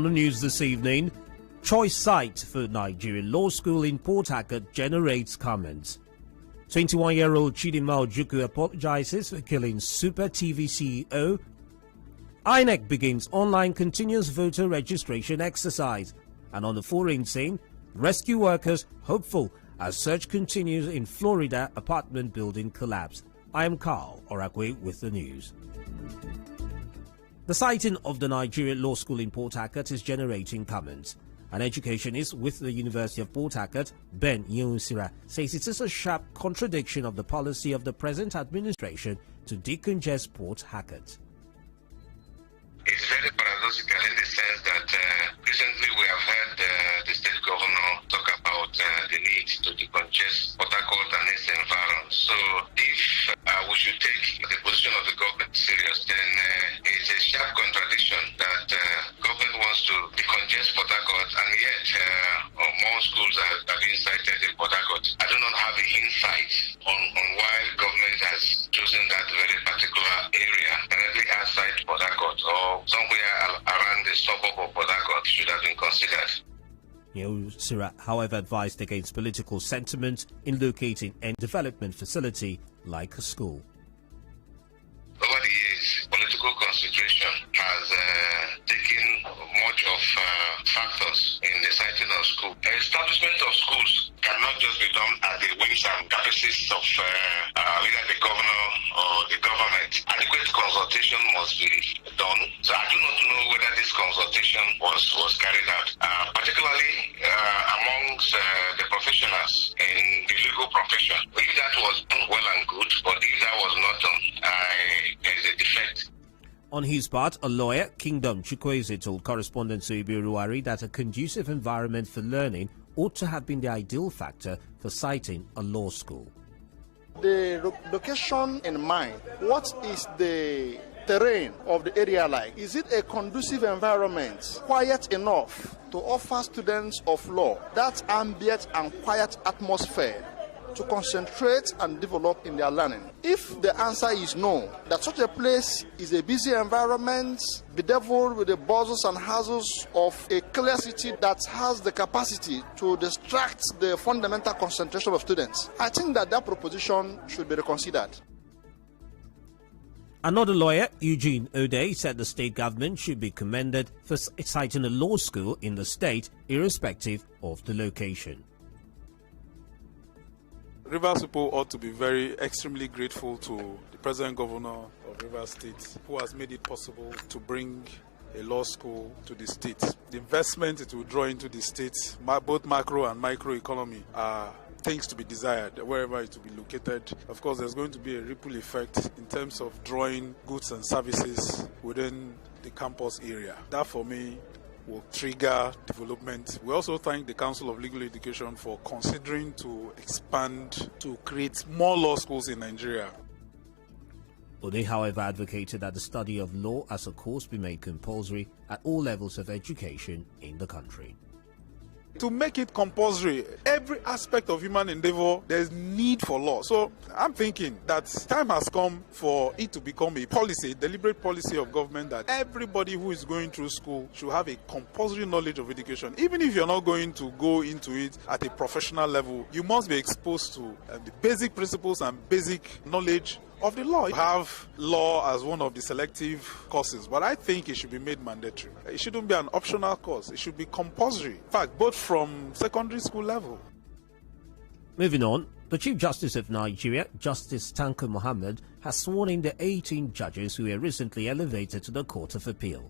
On the news this evening, choice site for Nigerian law school in Port Harcourt generates comments. 21-year-old Chidinma Ojukwu apologizes for killing Super TV CEO. INEC begins online continuous voter registration exercise. And on the foreign scene, rescue workers hopeful as search continues in Florida apartment building collapse. I am Carl Orakwue with the news. The sighting of the Nigerian Law School in Port Harcourt is generating comments. An educationist with the University of Port Harcourt, Ben Sira, says it is a sharp contradiction of the policy of the present administration to decongest Port Harcourt. It's very paradoxical in the sense that recently we have heard the state governor talk about the need to decongest Port Harcourt and its environs. So if we should take the position of the government serious, then it's a sharp contradiction that government wants to decongest Port Harcourt and yet more schools are being cited in Port Harcourt. I do not have the insight on why government has chosen that very particular area directly outside Port Harcourt or somewhere around the suburb of Port Harcourt should have been considered. Sira, however, advised against political sentiment in locating a development facility like a school. Over the years, political consideration has taken much of factors in the siting of school. Establishment of schools cannot just be done at the whims and caprices of either the governor or the government. Adequate consultation must be done. So I do not know whether this consultation was carried out, particularly amongst the professionals in the legal profession. If that was done well and good, but if that was not done, there is a defect. On his part, a lawyer, Kingdom Chukwueze, told correspondent Soibi Ruwari that a conducive environment for learning ought to have been the ideal factor for citing a law school. The location in mind, what is the terrain of the area like? Is it a conducive environment, quiet enough to offer students of law that ambient and quiet atmosphere to concentrate and develop in their learning? If the answer is no, that such a place is a busy environment, bedeviled with the buzzes and hassles of a clear city that has the capacity to distract the fundamental concentration of students, I think that proposition should be reconsidered. Another lawyer, Eugene O'Day, said the state government should be commended for citing a law school in the state, irrespective of the location. Rivers people ought to be extremely grateful to the present governor of Rivers State, who has made it possible to bring a law school to the state. The investment it will draw into the state, both macro and micro economy, are things to be desired wherever it will be located. Of course, there's going to be a ripple effect in terms of drawing goods and services within the campus area. That, for me, will trigger development. We also thank the Council of Legal Education for considering to expand to create more law schools in Nigeria. Ode, however, advocated that the study of law as a course be made compulsory at all levels of education in the country. To make it compulsory, every aspect of human endeavor, there's need for law. So I'm thinking that time has come for it to become a policy, a deliberate policy of government, that everybody who is going through school should have a compulsory knowledge of education. Even if you're not going to go into it at a professional level, you must be exposed to the basic principles and basic knowledge of the law. You have law as one of the selective courses, but I think it should be made mandatory. It shouldn't be an optional course. It should be compulsory. In fact, both from secondary school level. Moving on, the Chief Justice of Nigeria, Justice Tanko Muhammad, has sworn in the 18 judges who were recently elevated to the Court of Appeal.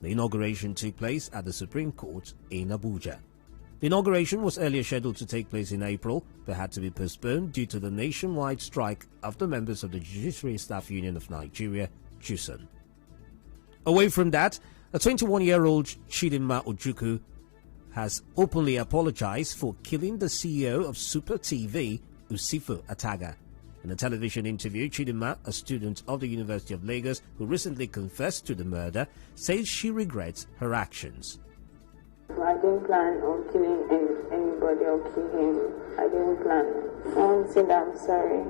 The inauguration took place at the Supreme Court in Abuja. The inauguration was earlier scheduled to take place in April, but had to be postponed due to the nationwide strike of the members of the Judiciary Staff Union of Nigeria, JUSUN. Away from that, a 21-year-old Chidinma Ojukwu has openly apologized for killing the CEO of Super TV, Usifo Ataga. In a television interview, Chidinma, a student of the University of Lagos who recently confessed to the murder, says she regrets her actions. I didn't plan on killing anybody or kill him. I didn't plan. I want to say that I'm sorry,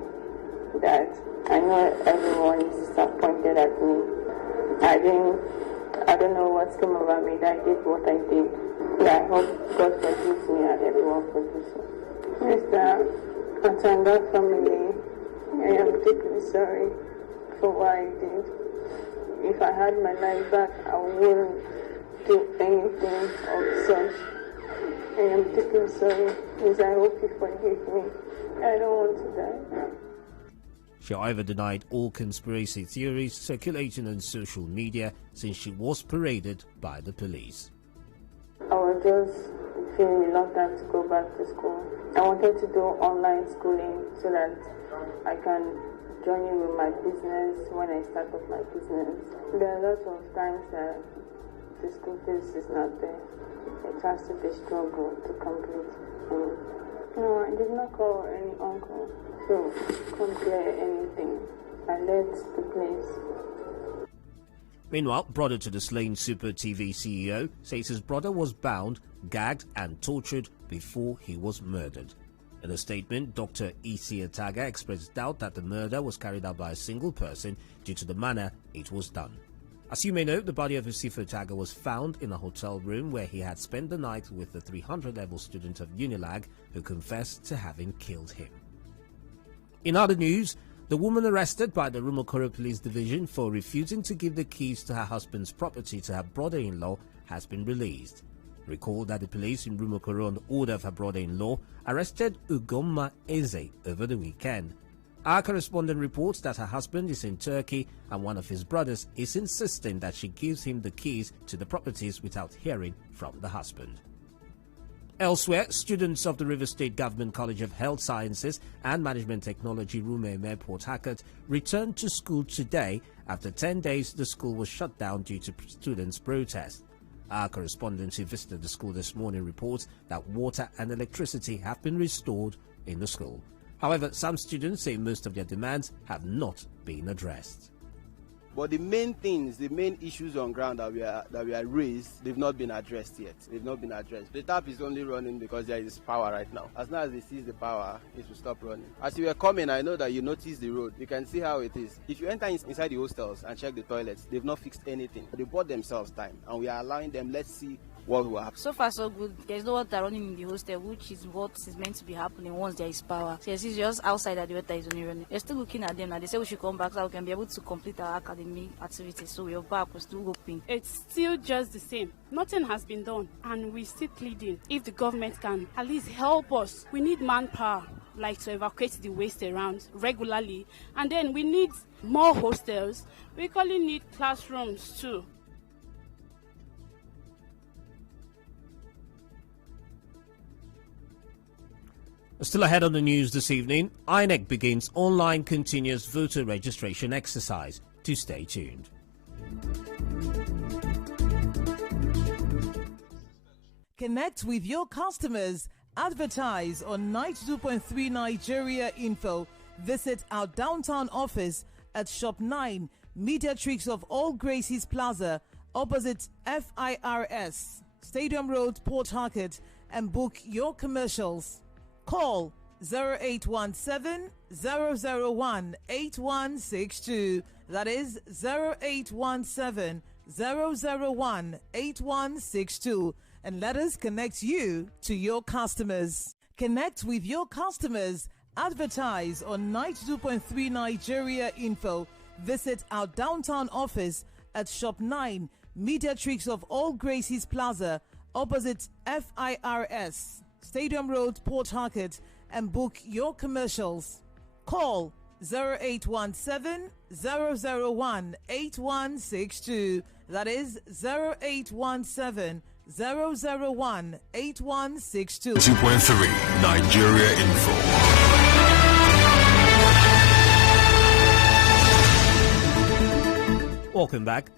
that I know everyone is disappointed at me. I I don't know what came over me that I did what I did. Yeah, I hope God forgives me and everyone forgives me. Mr. Atanga family, I am deeply sorry for what I did. If I had my life back, I wouldn't do anything of such. I am deeply sorry. Please, I hope you forgive me. I don't want to die. She, however, denied all conspiracy theories circulating on social media since she was paraded by the police. I was just feeling reluctant to go back to school. I wanted to do online schooling so that I can join in with my business when I start up my business. There are lots of times that the school fees is not there. It has to be struggle to complete. No, I did not call any uncle to come clear anything. I left the place. Meanwhile, brother to the slain Super TV CEO says his brother was bound, gagged and tortured before he was murdered. In a statement, Dr. Isi Ataga expressed doubt that the murder was carried out by a single person due to the manner it was done. As you may know, the body of Yusuf Ataga was found in a hotel room where he had spent the night with the 300-level student of Unilag who confessed to having killed him. In other news, the woman arrested by the Rumokoro Police Division for refusing to give the keys to her husband's property to her brother-in-law has been released. Recall that the police in Rumokoro, on order of her brother-in-law, arrested Ugomma Eze over the weekend. Our correspondent reports that her husband is in Turkey and one of his brothers is insisting that she gives him the keys to the properties without hearing from the husband. Elsewhere, students of the River State Government College of Health Sciences and Management Technology, Rumeme, Port Harcourt, returned to school today. After 10 days, the school was shut down due to students' protests. Our correspondent who visited the school this morning reports that water and electricity have been restored in the school. However, some students say most of their demands have not been addressed. But the main things, the main issues on ground that we are raised, they've not been addressed yet. They've not been addressed. The tap is only running because there is power right now. As long as they seize the power, it will stop running. As you were coming, I know that you noticed the road. You can see how it is. If you enter inside the hostels and check the toilets, they've not fixed anything. They bought themselves time, and we are allowing them. Let's see what will happen. So far, so good. There's no water running in the hostel, which is what is meant to be happening once there is power. So it's just outside that the water is only running. They're still looking at them, and they say we should come back so we can be able to complete our academic activities. So we're back, we're still hoping. It's still just the same. Nothing has been done, and we're still pleading. If the government can at least help us, we need manpower, like to evacuate the waste around regularly, and then we need more hostels. We equally need classrooms too. Still ahead on the news this evening, INEC begins online continuous voter registration exercise. To stay tuned. Connect with your customers. Advertise on 92.3 Nigeria Info. Visit our downtown office at Shop 9, Mediatrix of All Gracies Plaza, opposite FIRS, Stadium Road, Port Harcourt, and book your commercials. Call 0817-001-8162. That is 0817-001-8162. And let us connect you to your customers. Connect with your customers. Advertise on 92.3 Nigeria Info. Visit our downtown office at Shop 9, Mediatrix of All Gracies Plaza, opposite FIRS, Stadium Road, Port Harcourt, and book your commercials. Call 0817-001-8162. That is 0817-001-8162. 2.3 Nigeria Info. Welcome back.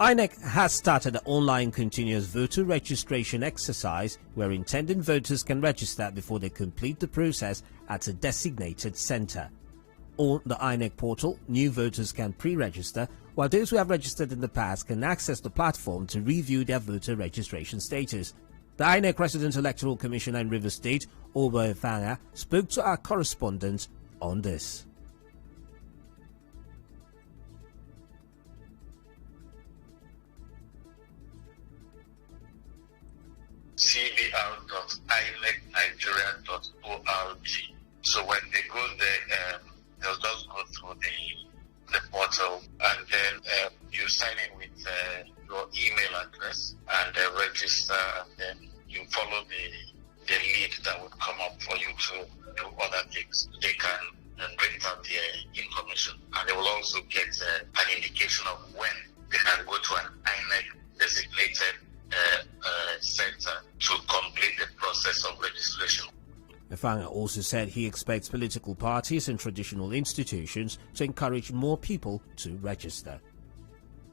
INEC has started an online continuous voter registration exercise where intending voters can register before they complete the process at a designated center. On the INEC portal, new voters can pre-register, while those who have registered in the past can access the platform to review their voter registration status. The INEC Resident Electoral Commissioner in River State, Oba Efanga, spoke to our correspondent on this. cbr.inecnigeria.org. So when they go there, they'll just go through the portal, and then you sign in with your email address and register, and then you follow the lead that would come up for you to do other things. They can print out their information, and they will also get an indication of when they can go to an INEC designated center to complete the process of registration. Efanga also said he expects political parties and traditional institutions to encourage more people to register.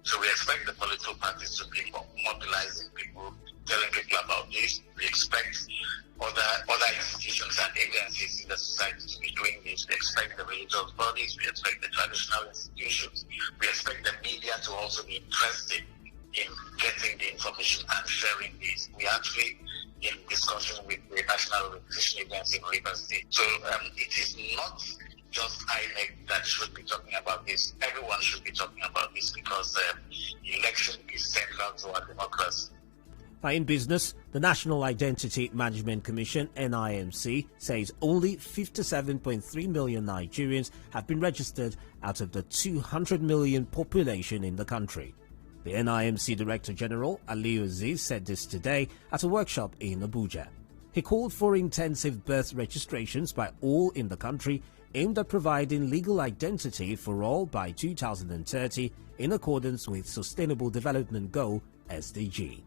So we expect the political parties to be mobilizing people, telling people about this. We expect other institutions and agencies in the society to be doing this. We expect the religious bodies. We expect the traditional institutions. We expect the media to also be interested in getting the information and sharing this. We actually in discussion with the National Registration Agency in Rivers State. So it is not just INEC that should be talking about this. Everyone should be talking about this because election is central to our democracy. In business, the National Identity Management Commission, NIMC, says only 57.3 million Nigerians have been registered out of the 200 million population in the country. The NIMC Director General, Aliyu Aziz, said this today at a workshop in Abuja. He called for intensive birth registrations by all in the country, aimed at providing legal identity for all by 2030 in accordance with Sustainable Development Goal (SDG).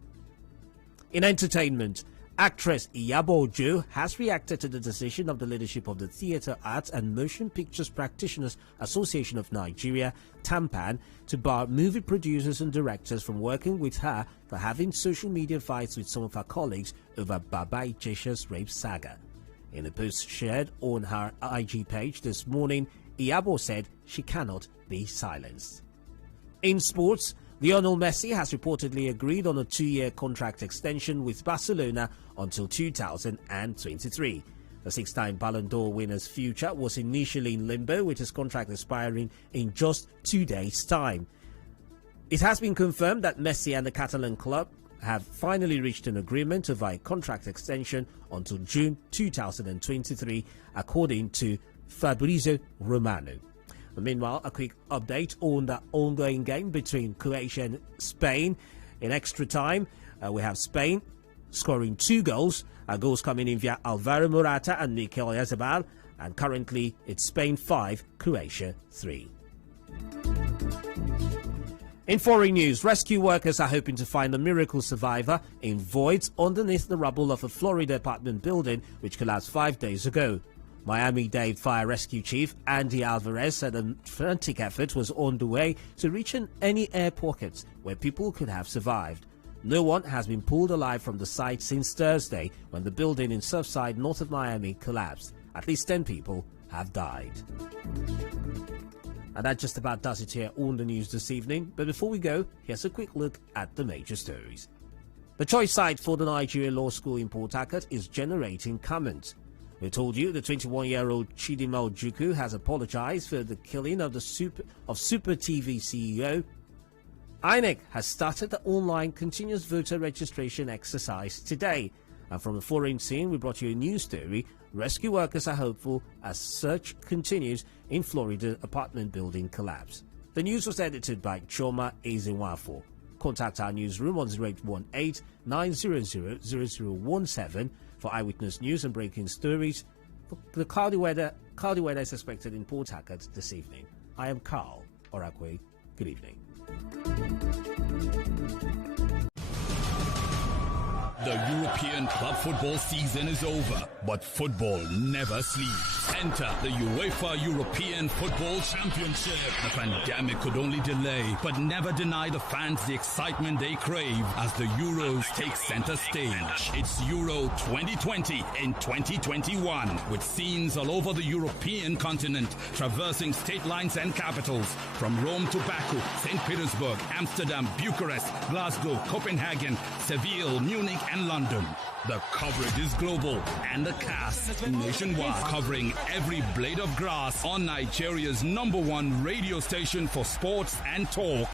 In entertainment, actress Iyabo Ojo has reacted to the decision of the leadership of the Theatre Arts and Motion Pictures Practitioners Association of Nigeria, TAMPAN, to bar movie producers and directors from working with her for having social media fights with some of her colleagues over Baba Ijesha's rape saga. In a post shared on her IG page this morning, Iyabo said she cannot be silenced. In sports, Lionel Messi has reportedly agreed on a 2-year contract extension with Barcelona until 2023. The 6-time Ballon d'Or winner's future was initially in limbo, with his contract expiring in just 2 days' time. It has been confirmed that Messi and the Catalan club have finally reached an agreement over a contract extension until June 2023, according to Fabrizio Romano. Meanwhile, a quick update on the ongoing game between Croatia and Spain. In extra time, we have Spain scoring 2 goals. Goals coming in via Alvaro Morata and Mikel Oyarzabal. And currently, it's Spain 5, Croatia 3. In foreign news, rescue workers are hoping to find a miracle survivor in voids underneath the rubble of a Florida apartment building which collapsed 5 days ago. Miami-Dade Fire Rescue Chief Andy Alvarez said a frantic effort was on the way to reach any air pockets where people could have survived. No one has been pulled alive from the site since Thursday, when the building in Surfside, north of Miami, collapsed. At least 10 people have died. And that just about does it here on the news this evening. But before we go, here's a quick look at the major stories. The choice site for the Nigeria Law School in Port Harcourt is generating comments. We told you the 21-year-old Chidinma Ojukwu has apologized for the killing of the Super TV CEO. INEC has started the online continuous voter registration exercise today. And from the foreign scene, we brought you a news story. Rescue workers are hopeful as search continues in Florida apartment building collapse. The news was edited by Choma Ezenwafo. Contact our newsroom on 0818-900-0017 for eyewitness news and breaking stories. The cloudy weather is expected in Port Harcourt this evening. I am Carl Orakwue. Good evening. The European club football season is over, but football never sleeps. Enter the UEFA European Football Championship. The pandemic could only delay, but never deny the fans the excitement they crave as the Euros take center stage. It's Euro 2020 in 2021, with scenes all over the European continent, traversing state lines and capitals, from Rome to Baku, St. Petersburg, Amsterdam, Bucharest, Glasgow, Copenhagen, Seville, Munich, and London. The coverage is global and the cast nationwide, covering every blade of grass on Nigeria's #1 radio station for sports and talk.